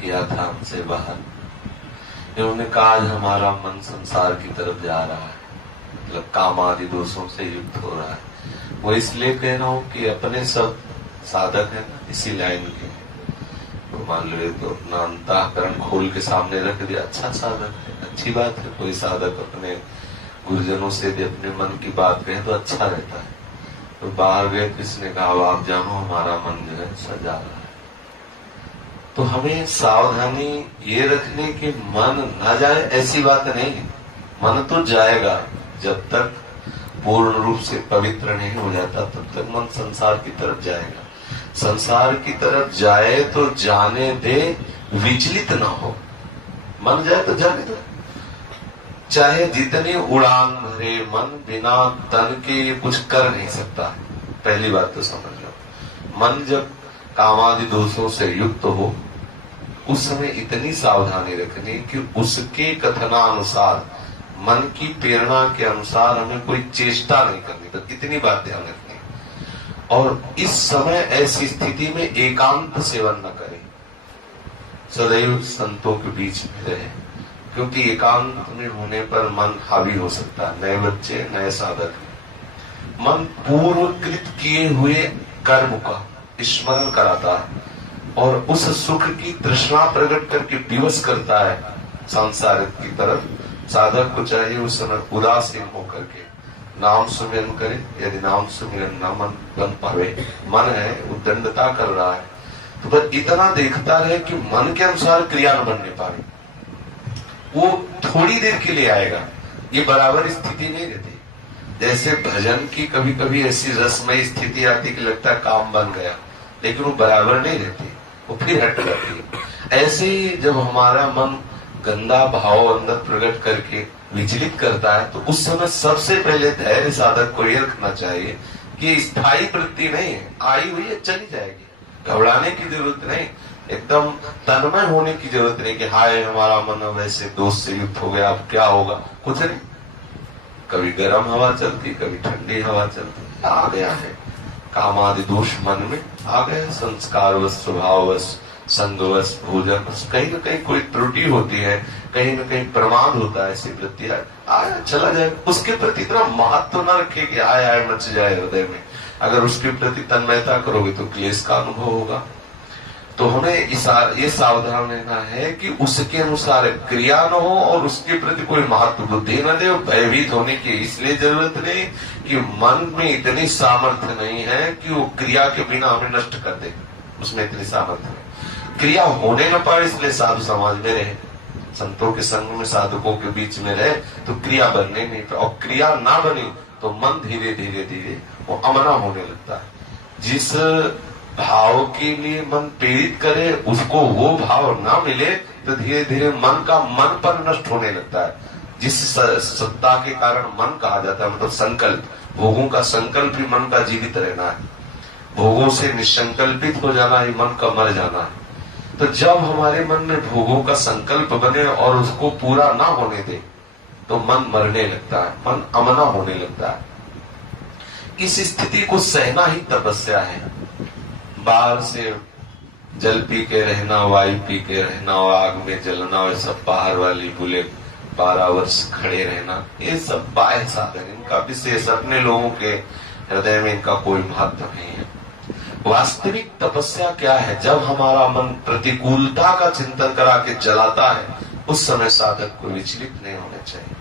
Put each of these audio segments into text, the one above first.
किया था हमसे बाहर। इन्होंने कहा आज हमारा मन संसार की तरफ जा रहा है, मतलब काम आदि दोषों से युक्त हो रहा है। वो इसलिए कह रहा हूं कि अपने सब साधक है ना इसी लाइन के, तो मान लो तो अपना अंतःकरण खोल के सामने रख दिया, अच्छा साधक है, अच्छी बात है। कोई साधक अपने गुरुजनों से भी अपने मन की बात कहे तो अच्छा रहता है। तो बाहर गए, किसने कहा आप जानो हमारा मन जो है सजा रहा है। तो हमें सावधानी ये रखने की मन न जाए ऐसी बात नहीं है। मन तो जाएगा, जब तक पूर्ण रूप से पवित्र नहीं हो जाता तब तक मन संसार की तरफ जाएगा। संसार की तरफ जाए तो जाने दे, विचलित ना हो। मन जाए तो जाने दो, चाहे जितनी उड़ान भरे मन, बिना तन के कुछ कर नहीं सकता। पहली बात तो समझ लो, मन जब कामादि दोषों से युक्त हो उस समय इतनी सावधानी रखनी कि उसके कथनानुसार, मन की प्रेरणा के अनुसार हमें कोई चेष्टा नहीं करनी। तो इतनी बात ध्यान रखनी। और इस समय ऐसी स्थिति में एकांत सेवन न करें, सदैव संतों के बीच में रहे, क्योंकि एकांत में होने पर मन हावी हो सकता है। नए बच्चे, नए साधक, मन पूर्वकृत किए हुए कर्म का स्मरण कराता है और उस सुख की तृष्णा प्रकट करके विवश करता है सांसारिक की तरफ। साधक को चाहिए उस समय उदासीन होकर के नाम सुमिरन करे। यदि नाम सुमिरन न मन बन पावे, मन है उद्दंडता कर रहा है, तो बस इतना देखता रहे कि मन के अनुसार क्रिया न बनने पाए। वो थोड़ी देर के लिए आएगा, ये बराबर स्थिति नहीं रहती। जैसे भजन की कभी कभी ऐसी रसमय स्थिति आती कि लगता है काम बन गया, लेकिन वो बराबर नहीं रहती, वो फिर हट जाती है। ऐसे ही जब हमारा मन गंदा भाव अंदर प्रकट करके विचलित करता है, तो उस समय सबसे पहले धैर्य साधक को ये रखना चाहिए कि स्थायी वृत्ति नहीं है, आई हुई है चली जाएगी, घबराने की जरूरत नहीं, एकदम तन्मय होने की जरूरत नहीं कि हाय हमारा मन वैसे दोष से युक्त हो गया, अब क्या होगा। कुछ नहीं, कभी गर्म हवा चलती, कभी ठंडी हवा चलती, आ गया है काम आदि दोष मन में आ गए, संस्कारवश, स्वभाववश, संगवश, भोजन, कहीं न कहीं कोई त्रुटि होती है, कहीं न कहीं प्रमाद होता है, ऐसी वृत्ति आया चला जाए। उसके प्रति इतना महत्व न रखे कि आया मच जाए हृदय में। अगर उसके प्रति तन्मयता करोगे तो क्लेश का अनुभव होगा। तो हमें ये सावधान रहना है कि उसके अनुसार क्रिया न हो और उसके प्रति कोई महत्व बुद्धि न दे। भयभीत होने की इसलिए जरूरत नहीं कि मन में इतनी सामर्थ्य नहीं है कि वो क्रिया के बिना हमें नष्ट कर दे, उसमें इतनी सामर्थ्य है। क्रिया होने न पाए इसलिए साधु समाज में रहे, संतों के संग में, साधकों के बीच में रहे, तो क्रिया बनने नहीं पाए। और क्रिया ना बनी तो मन धीरे धीरे धीरे वो अमना होने लगता है। जिस भाव के लिए मन प्रेरित करे उसको वो भाव ना मिले तो धीरे धीरे मन का मन पर नष्ट होने लगता है। जिस सत्ता के कारण मन कहा जाता है, मतलब संकल्प, भोगों का संकल्प ही मन का जीवित रहना है, भोगों से निसंकल्पित हो जाना ही मन का मर जाना है। तो जब हमारे मन में भोगों का संकल्प बने और उसको पूरा ना होने दे तो मन मरने लगता है, मन अमना होने लगता है। इस स्थिति को सहना ही तपस्या है। बाहर से जल पी के रहना, वायु पी के रहना, और आग में जलना, और सब बाहर वाली बुले 12 वर्ष खड़े रहना, ये सब बाह्य साधन, इनका विशेष अपने लोगों के हृदय में इनका कोई महत्व नहीं है। वास्तविक तपस्या क्या है? जब हमारा मन प्रतिकूलता का चिंतन करा के जलाता है, उस समय साधक को विचलित नहीं होना चाहिए,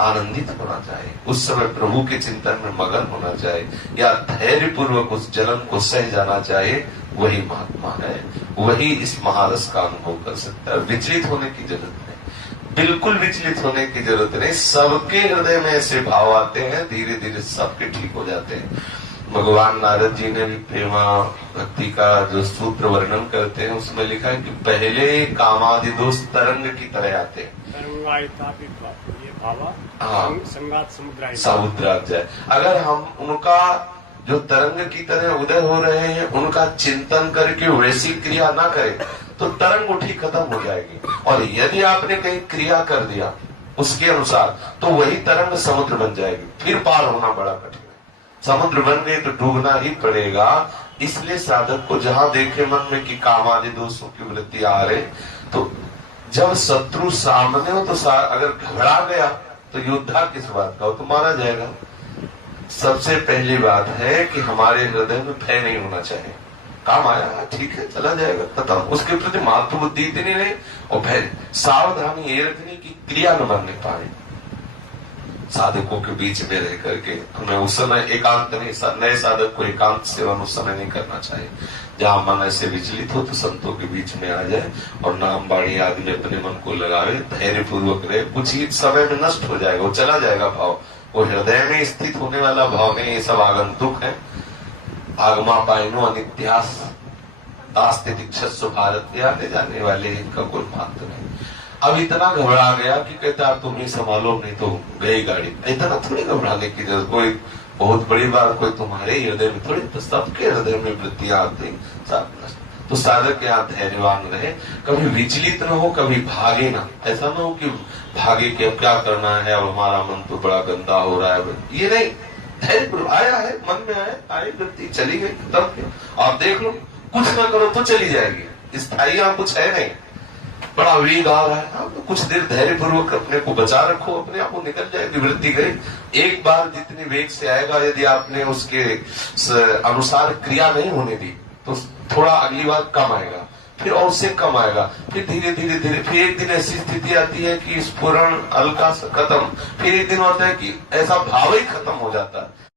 आनंदित होना चाहिए, उस समय प्रभु के चिंतन में मगन होना चाहिए, या धैर्य पूर्वक उस जलन को सह जाना चाहिए। वही महात्मा है, वही इस महारस का अनुभव कर सकता है। विचलित होने की जरूरत नहीं, बिल्कुल विचलित होने की जरूरत नहीं। सबके हृदय में ऐसे भाव आते हैं, धीरे धीरे सबके ठीक हो जाते हैं। भगवान नारद जी ने भी प्रेमा भक्ति का जो सूत्र वर्णन करते हैं उसमें लिखा है कि पहले कामादि दोष तरंग की तरह आते हैं, समुद्रात जाए। अगर हम उनका जो तरंग की तरह उदय हो रहे हैं उनका चिंतन करके वैसी क्रिया ना करें तो तरंग उठी खत्म हो जाएगी। और यदि आपने कहीं क्रिया कर दिया उसके अनुसार तो वही तरंग समुद्र बन जाएगी, फिर पार होना बड़ा कठिन है। समुद्र बन गए तो डूबना ही पड़ेगा। इसलिए साधक को जहां देखे मन में कि काम आदि दोषों की वृत्ति आ रहे, तो जब शत्रु सामने हो तो अगर घबरा गया तो योद्धा किस बात का हो, तो मारा जाएगा। सबसे पहली बात है कि हमारे हृदय में भय नहीं होना चाहिए। काम आया ठीक है चला जाएगा खत्म, उसके प्रति मातृ बुद्धि इतनी नहीं और भय। सावधानी ये रखनी कि क्रिया न बनने पाए। साधकों के बीच में रह करके हमें उस समय एकांत नहीं, नए साधक को एकांत सेवन उस समय नहीं करना चाहिए। जहां मन ऐसे विचलित हो तो संतों के बीच में आ जाए और नाम बाणी आदि में अपने मन को लगावे, धैर्य पूर्वक रहे। कुछ ही समय में नष्ट हो जाएगा, वो चला जाएगा भाव। वो हृदय में स्थित होने वाला भाव नहीं, ये सब आगंतुक है। आगमा पाइनो अनित्यास दास्ते दीक्षस्व भारत, आने जाने वाले इनका कोई महत्व नहीं। अब इतना घबरा गया कि कहता आप तुम ही संभालो नहीं तो गई गाड़ी। इतना थोड़ी घबराने की जरूरत, कोई बहुत बड़ी बात कोई तुम्हारे हृदय में थोड़ी, तो सबके हृदय में वृत्तियां आती। तो साधक यहाँ धैर्यवान रहे, कभी विचलित न हो, कभी भागे ना। ऐसा ना हो कि भागे कि अब क्या करना है, अब हमारा मन तो बड़ा गंदा हो रहा है, ये नहीं। धैर्य आया है, मन में आया, आई वृत्ति चली गई, खत्म। आप देख लो, कुछ ना करो तो चली जाएगी, स्थायी यहाँ कुछ है नहीं। बड़ा वेग आ रहा है, तो कुछ देर धैर्य पूर्वक अपने को बचा रखो, अपने आप को निकल जाएगी वृत्ति गई। एक बार जितनी वेग से आएगा, यदि आपने उसके अनुसार क्रिया नहीं होने दी तो थोड़ा अगली बार कम आएगा, फिर और उससे कम आएगा, फिर धीरे धीरे धीरे, फिर एक दिन ऐसी स्थिति आती है कि स्फुरण हल्का सा खत्म, फिर एक दिन होता है कि ऐसा भाव ही खत्म हो जाता है।